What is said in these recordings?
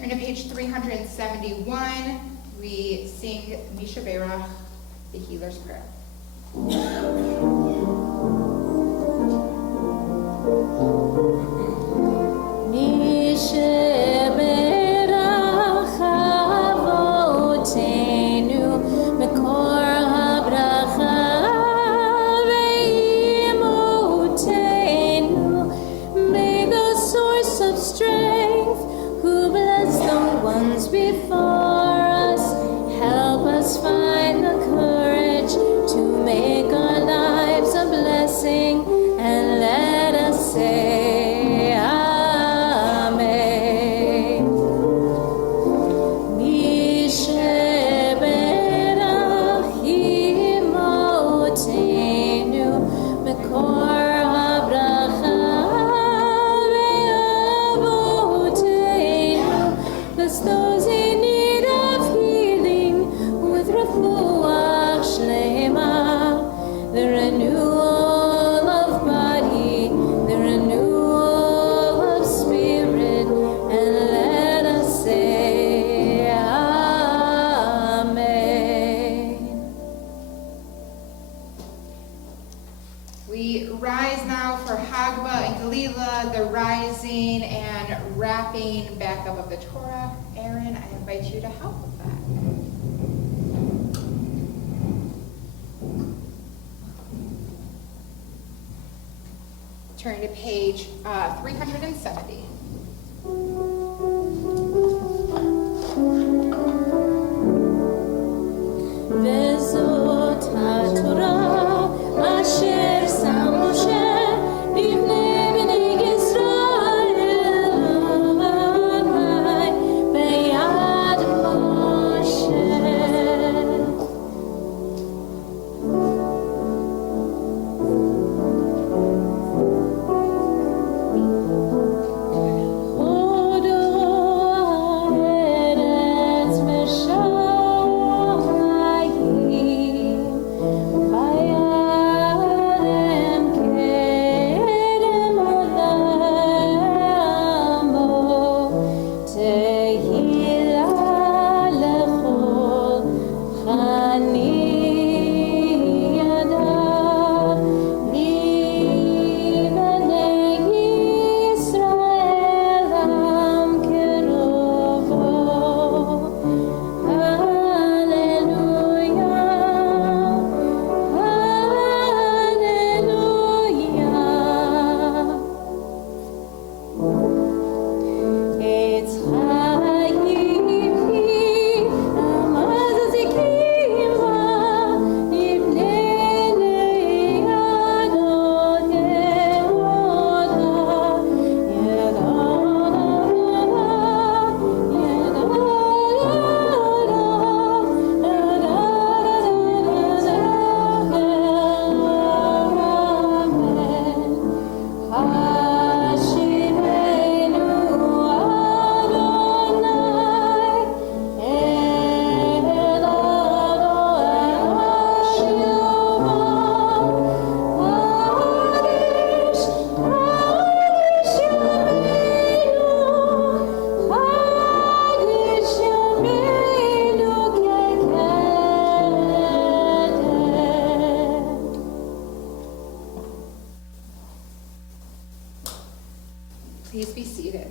Turn to page 371. We sing Misha Berach, the Healer's Prayer. Backup of the Torah. Aaron, I invite you to help with that. Turn to page 370. Please be seated.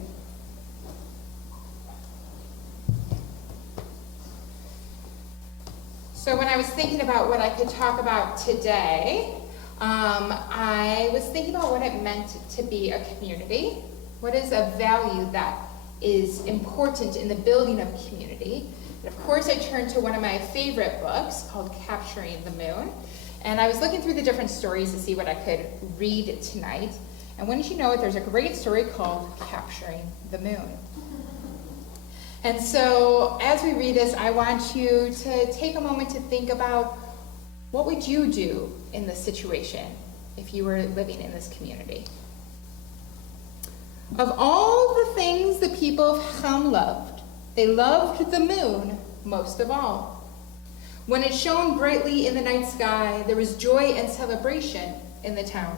So when I was thinking about what I could talk about today, I was thinking about what it meant to be a community. What is a value that is important in the building of community? And of course, I turned to one of my favorite books called Capturing the Moon. And I was looking through the different stories to see what I could read tonight. And wouldn't you know it, there's a great story called Capturing the Moon. And so as we read this, I want you to take a moment to think about what would you do in this situation if you were living in this community. Of all the things the people of Ham loved, they loved the moon most of all. When it shone brightly in the night sky, there was joy and celebration in the town.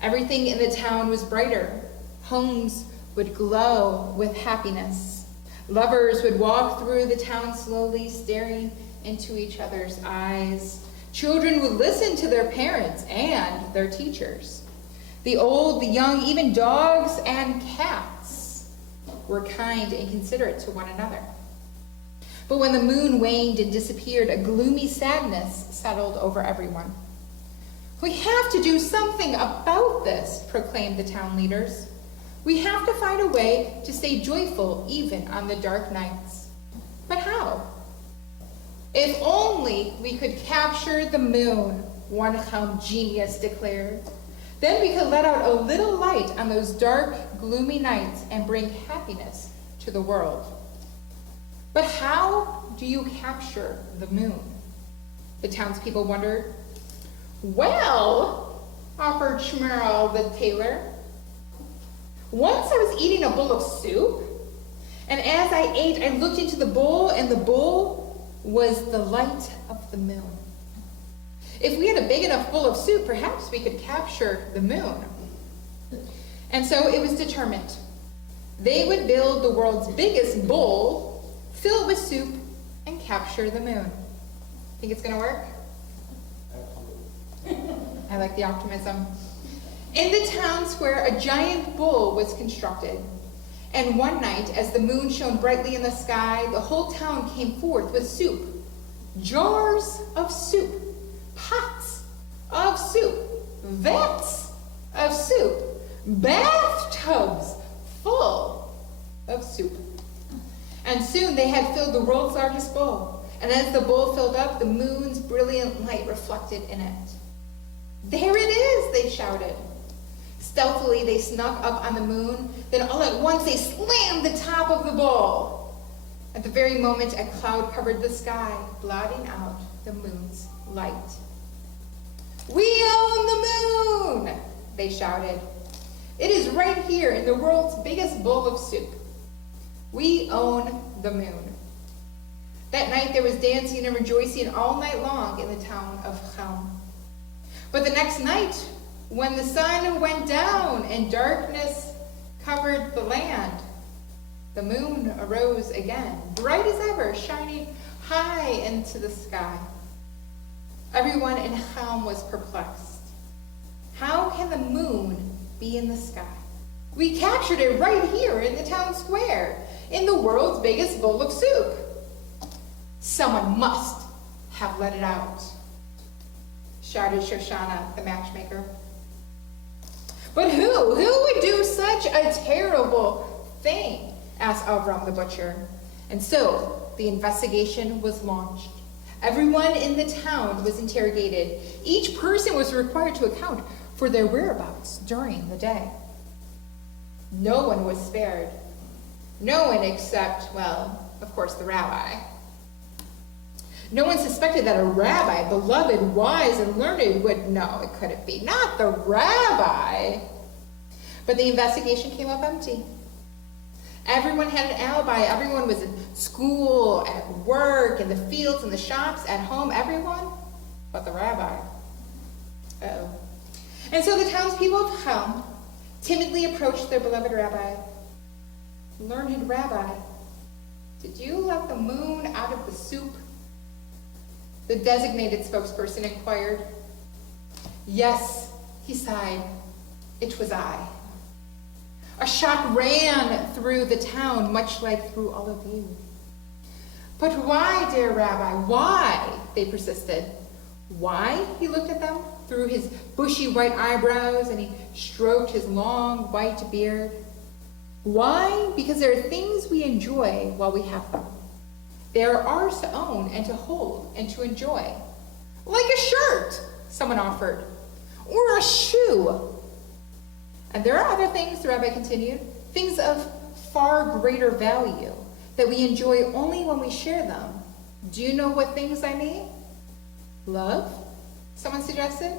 Everything in the town was brighter. Homes would glow with happiness. Lovers would walk through the town slowly, staring into each other's eyes. Children would listen to their parents and their teachers. The old, the young, even dogs and cats were kind and considerate to one another. But when the moon waned and disappeared, a gloomy sadness settled over everyone. "We have to do something about this," proclaimed the town leaders. "We have to find a way to stay joyful even on the dark nights." But how? "If only we could capture the moon," one calm genius declared. "Then we could let out a little light on those dark, gloomy nights and bring happiness to the world." But how do you capture the moon? The townspeople wondered. "Well," offered Shmuel the tailor, "once I was eating a bowl of soup, and as I ate, I looked into the bowl, and the bowl was the light of the moon. If we had a big enough bowl of soup, perhaps we could capture the moon." And so it was determined. They would build the world's biggest bowl, fill it with soup, and capture the moon. Think it's going to work? I like the optimism. In the town square, a giant bowl was constructed. And one night, as the moon shone brightly in the sky, the whole town came forth with soup. Jars of soup, pots of soup, vats of soup, bathtubs full of soup. And soon they had filled the world's largest bowl. And as the bowl filled up, the moon's brilliant light reflected in it. "There it is," they shouted. Stealthily, they snuck up on the moon. Then all at once, they slammed the top of the bowl. At the very moment, a cloud covered the sky, blotting out the moon's light. "We own the moon," they shouted. "It is right here in the world's biggest bowl of soup. We own the moon." That night, there was dancing and rejoicing all night long in the town of Chelm. But the next night, when the sun went down and darkness covered the land, the moon arose again, bright as ever, shining high into the sky. Everyone in Chelm was perplexed. How can the moon be in the sky? We captured it right here in the town square, in the world's biggest bowl of soup. Someone must have let it out, shouted Shoshana, the matchmaker. "But who? Who would do such a terrible thing?" asked Avram the butcher. And so the investigation was launched. Everyone in the town was interrogated. Each person was required to account for their whereabouts during the day. No one was spared. No one except, well, of course, the rabbi. No one suspected that a rabbi, beloved, wise, and learned, would. No, it couldn't be. Not the rabbi. But the investigation came up empty. Everyone had an alibi. Everyone was in school, at work, in the fields, in the shops, at home. Everyone but the rabbi. Uh-oh. And so the townspeople of Chelm timidly approached their beloved rabbi. "Learned rabbi, did you let the moon out of the soup?" The designated spokesperson inquired. "Yes," he sighed, "it was I." A shock ran through the town, much like through all of you. "But why, dear rabbi, why?" they persisted. "Why?" He looked at them through his bushy white eyebrows, and he stroked his long white beard. "Why? Because there are things we enjoy while we have them. They are ours to own and to hold and to enjoy. Like a shirt," someone offered, "or a shoe. And there are other things," the rabbi continued, "things of far greater value that we enjoy only when we share them. Do you know what things I mean?" "Love," someone suggested.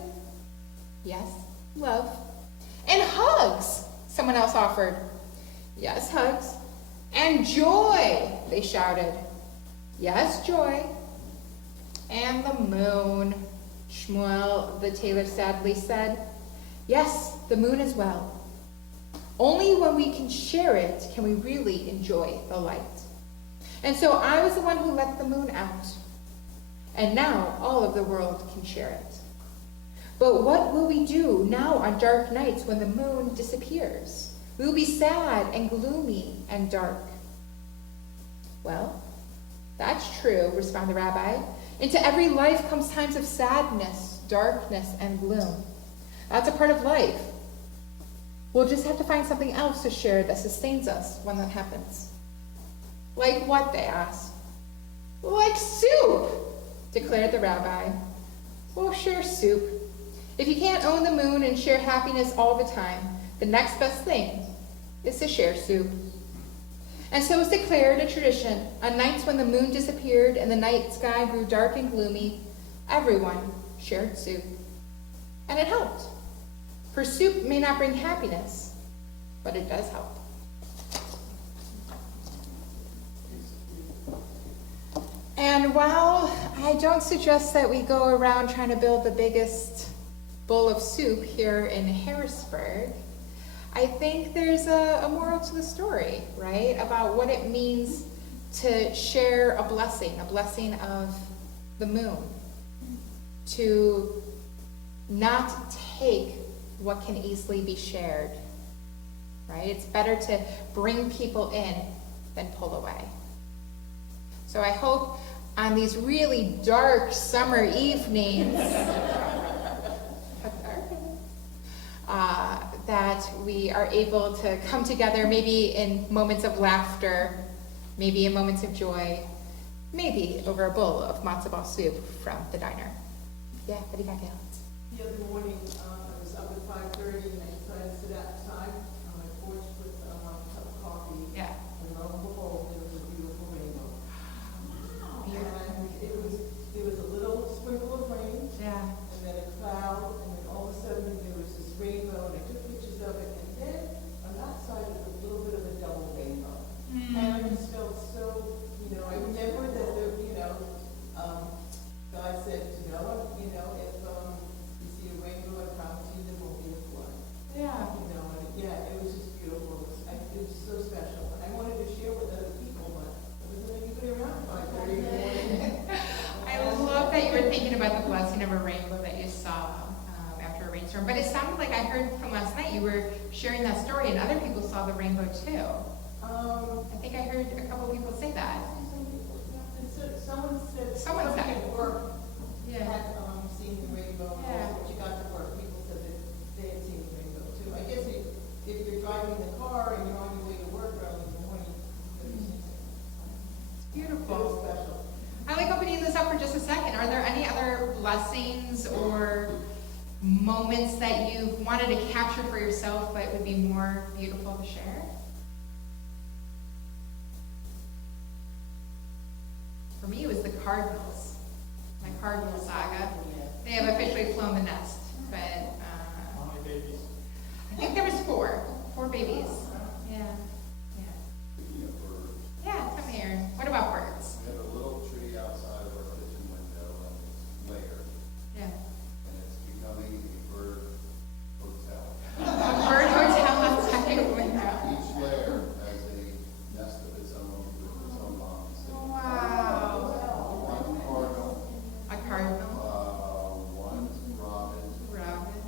"Yes, love." "And hugs," someone else offered. "Yes, hugs." "And joy," they shouted. "Yes, joy." "And the moon," Shmuel the tailor sadly said. "Yes, the moon as well. Only when we can share it can we really enjoy the light." And so I was the one who let the moon out. And now all of the world can share it. But what will we do now on dark nights when the moon disappears? We will be sad and gloomy and dark. Well, that's true, responded the rabbi. Into every life comes times of sadness, darkness, and gloom. That's a part of life. We'll just have to find something else to share that sustains us when that happens. Like what, they asked. Like soup, declared the rabbi. We'll share soup. If you can't own the moon and share happiness all the time, the next best thing is to share soup. And so it was declared a tradition. On nights when the moon disappeared and the night sky grew dark and gloomy, everyone shared soup. And it helped. For soup may not bring happiness, but it does help. And while I don't suggest that we go around trying to build the biggest bowl of soup here in Harrisburg, I think there's a moral to the story, right? About what it means to share a blessing of the moon. To not take what can easily be shared, right? It's better to bring people in than pull away. So I hope on these really dark summer evenings that we are able to come together, maybe in moments of laughter, maybe in moments of joy, maybe over a bowl of matzo ball soup from the diner. Yeah, what do you got, Gail? The other morning, I was up at 5:30 and I decided to sit outside on my porch with a cup of coffee. Yeah. And lo and behold, there was a beautiful rainbow. Wow. And it was a little sprinkle of rain. Yeah. And then a cloud, and then all of a sudden there was this rainbow, and I took pictures of it, and then on that side was a little bit of a double rainbow. And I just felt so, I remember that God said to Noah, if you see a rainbow, I promise you there won't be a flood. Yeah. It was just beautiful. It was so special. And I wanted to share with other people, but there wasn't anybody around at 5:30 in the morning. I love that you were thinking about the blessing of a rainbow that you saw after a rainstorm. But it sounded like I heard from last night you were sharing that story, and other people saw the rainbow too. I think I heard a couple of people say that. Someone said at work Yeah. had seen the rainbow. Yeah. When you got to work, people said that they had seen the rainbow too. I guess if you're driving in the car and you're on your way to work early in the morning, It's beautiful. it was special. I like opening this up for just a second. Are there any other blessings or moments that you wanted to capture for yourself but would be more beautiful to share? For me, it was the Cardinals, my Cardinal saga. They have officially flown the nest, but How many babies? I think there was four babies. Yeah. Speaking of birds, Yeah, come here. What about birds? we have a little tree outside of our kitchen window, and it's layered, Yeah. and it's becoming a bird hotel. A bird hotel outside your window. Each layer has a nest of its own with its own moms. Wow. One cardinal, A cardinal, one robin, robin.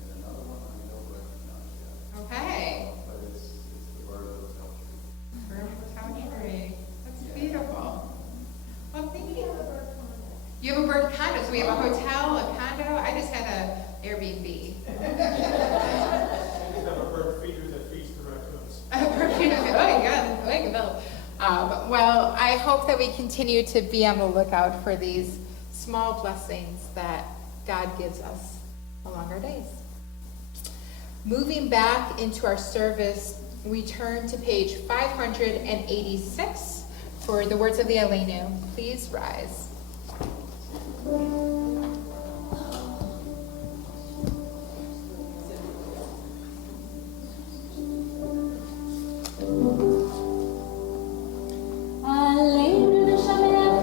and another one I don't recognize yet. Okay. But it's the bird hotel tree. Bird hotel tree. That's beautiful. Well, thank you. You have a bird condo, so we have a hotel, a condo. I just had a Airbnb. We have a bird feeder that feeds the raccoons. Well, I hope that we continue to be on the lookout for these small blessings that God gives us along our days. Moving back into our service, we turn to page 586 for the words of the Aleinu. Please rise. Shema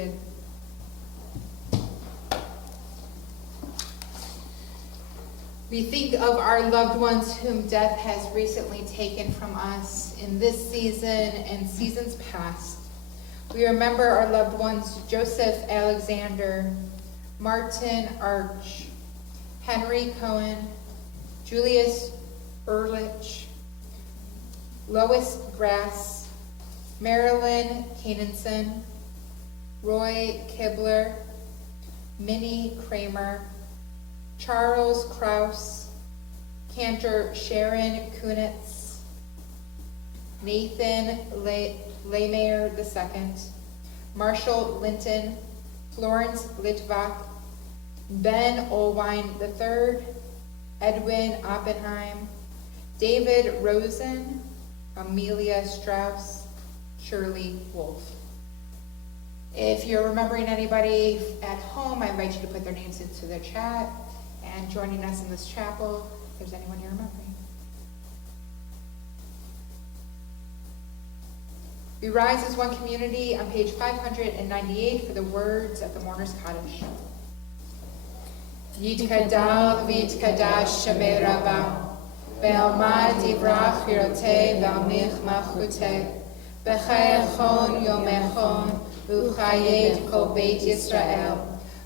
seated. We think of our loved ones whom death has recently taken from us in this season and seasons past. We remember our loved ones, Joseph Alexander, Martin Arch, Henry Cohen, Julius Ehrlich, Lois Grass, Marilyn Kanenson, Roy Kibler, Minnie Kramer, Charles Kraus, Cantor Sharon Kunitz, Nathan Lemaire II, Marshall Linton, Florence Litvak, Ben Olwine III, Edwin Oppenheim, David Rosen, Amelia Strauss, Shirley Wolf. If you're remembering anybody at home, I invite you to put their names into the chat and joining us in this chapel, if there's anyone you're remembering. We rise as one community on page 598 for the words of the Mourner's Cottage. Yitkadal v'yitkadash shemei rabba, ve'almad yivrach yiroteh ve'almich malchuteh, b'chayachon yomechon u'chayet kol beit Yisrael,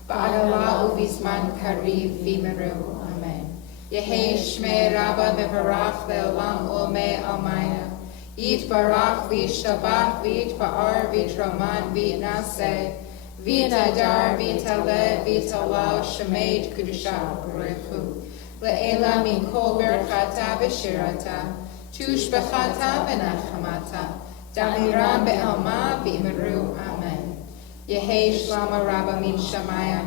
ba'adala u'vizman kariv v'meru. Amen. Yehei shmei rabba mevarach le'olam olmei almayna, yitbarach v'yishabach v'yitba'ar v'yitroman v'yitnaseh, v'yitadar v'yitaleh v'yitalal shemeid kudusha baruchu, le'ela mikol berchata v'shirata, tushbechata v'nachamata, damiram be'alma v'yimeru. Amen. Yehei shlama rabba min shamaya,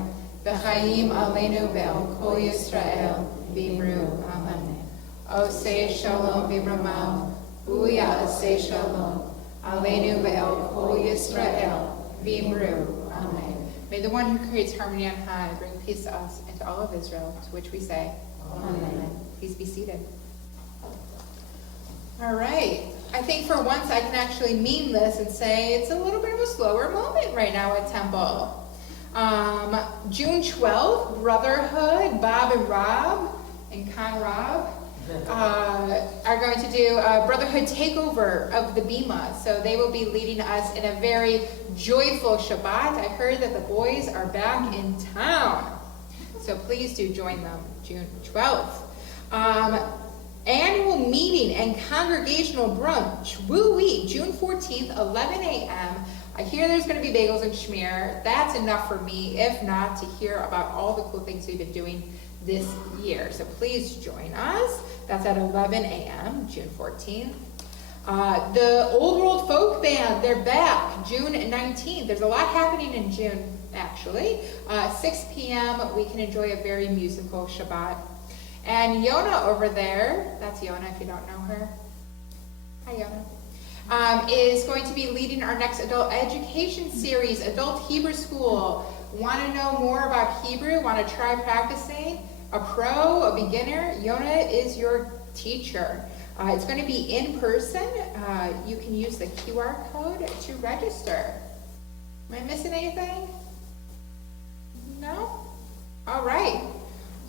v'chayim aleinu ve'al kol Yisrael v'yimeru. Amen. Oseh shalom v'yimramav, uya aseh shalom, aleinu ve'al kol Yisrael v'yimeru. Amen. May the one who creates harmony on high bring peace to us and to all of Israel, to which we say, Amen. Please be seated. All right. I think for once I can actually mean this and say it's a little bit of a slower moment right now at Temple. June 12th, Brotherhood, Bob and Rob, and Conrad are going to do a Brotherhood takeover of the Bima. So they will be leading us in a very joyful Shabbat. I heard that the boys are back in town. So please do join them June 12th. Annual meeting and congregational brunch, woo-wee, June 14th, 11 a.m. I hear there's going to be bagels and schmear. That's enough for me, if not to hear about all the cool things we've been doing this year. So please join us. That's at 11 a.m., June 14th. The Old World Folk Band, they're back, June 19th. There's a lot happening in June, actually. 6 p.m., we can enjoy a very musical Shabbat. And Yona over there, that's Yona if you don't know her. Hi, Yona. Is going to be leading our next adult education series, Adult Hebrew School. Want to know more about Hebrew? Want to try practicing? A pro, a beginner? Yona is your teacher. It's going to be in person. You can use the QR code to register. Am I missing anything? No? All right.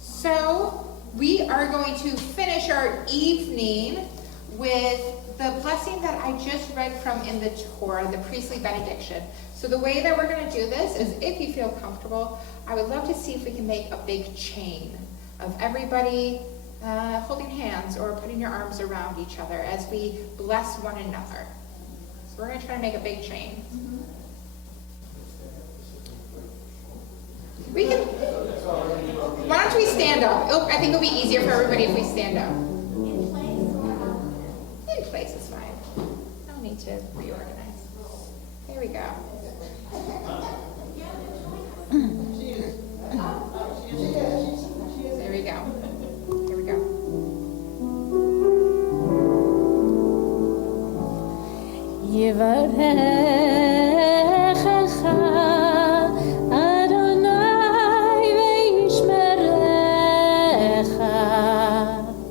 So we are going to finish our evening with the blessing that I just read from in the Torah, the priestly benediction. So the way that we're going to do this is, if you feel comfortable, I would love to see if we can make a big chain of everybody holding hands or putting your arms around each other as we bless one another. So we're going to try to make a big chain. We can. Why don't we stand up? I think it'll be easier for everybody if we stand up. In place is fine. No need to reorganize. There we go. There we go. Here we go.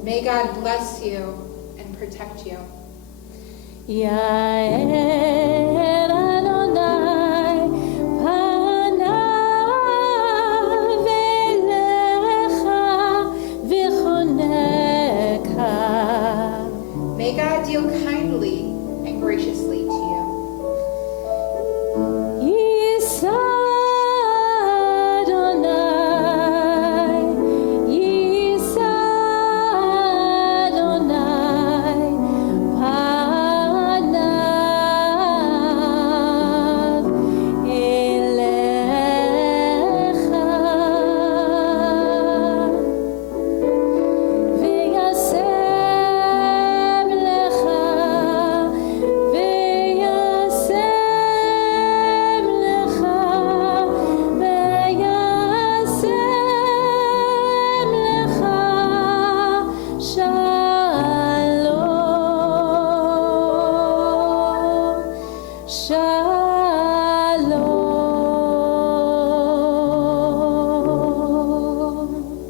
May God bless you and protect you. Yael Adonai deal kindly and graciously to you.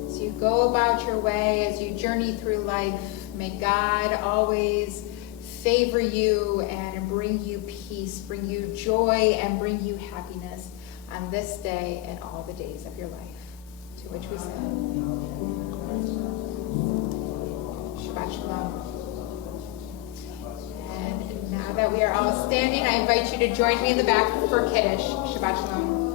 As you go about your way, as you journey through life, may God always favor you and bring you peace, bring you joy, and bring you happiness on this day and all the days of your life. To which we say, Shabbat Shalom. And now that we are all standing, I invite you to join me in the back for Kiddush. Shabbat Shalom.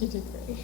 You did great.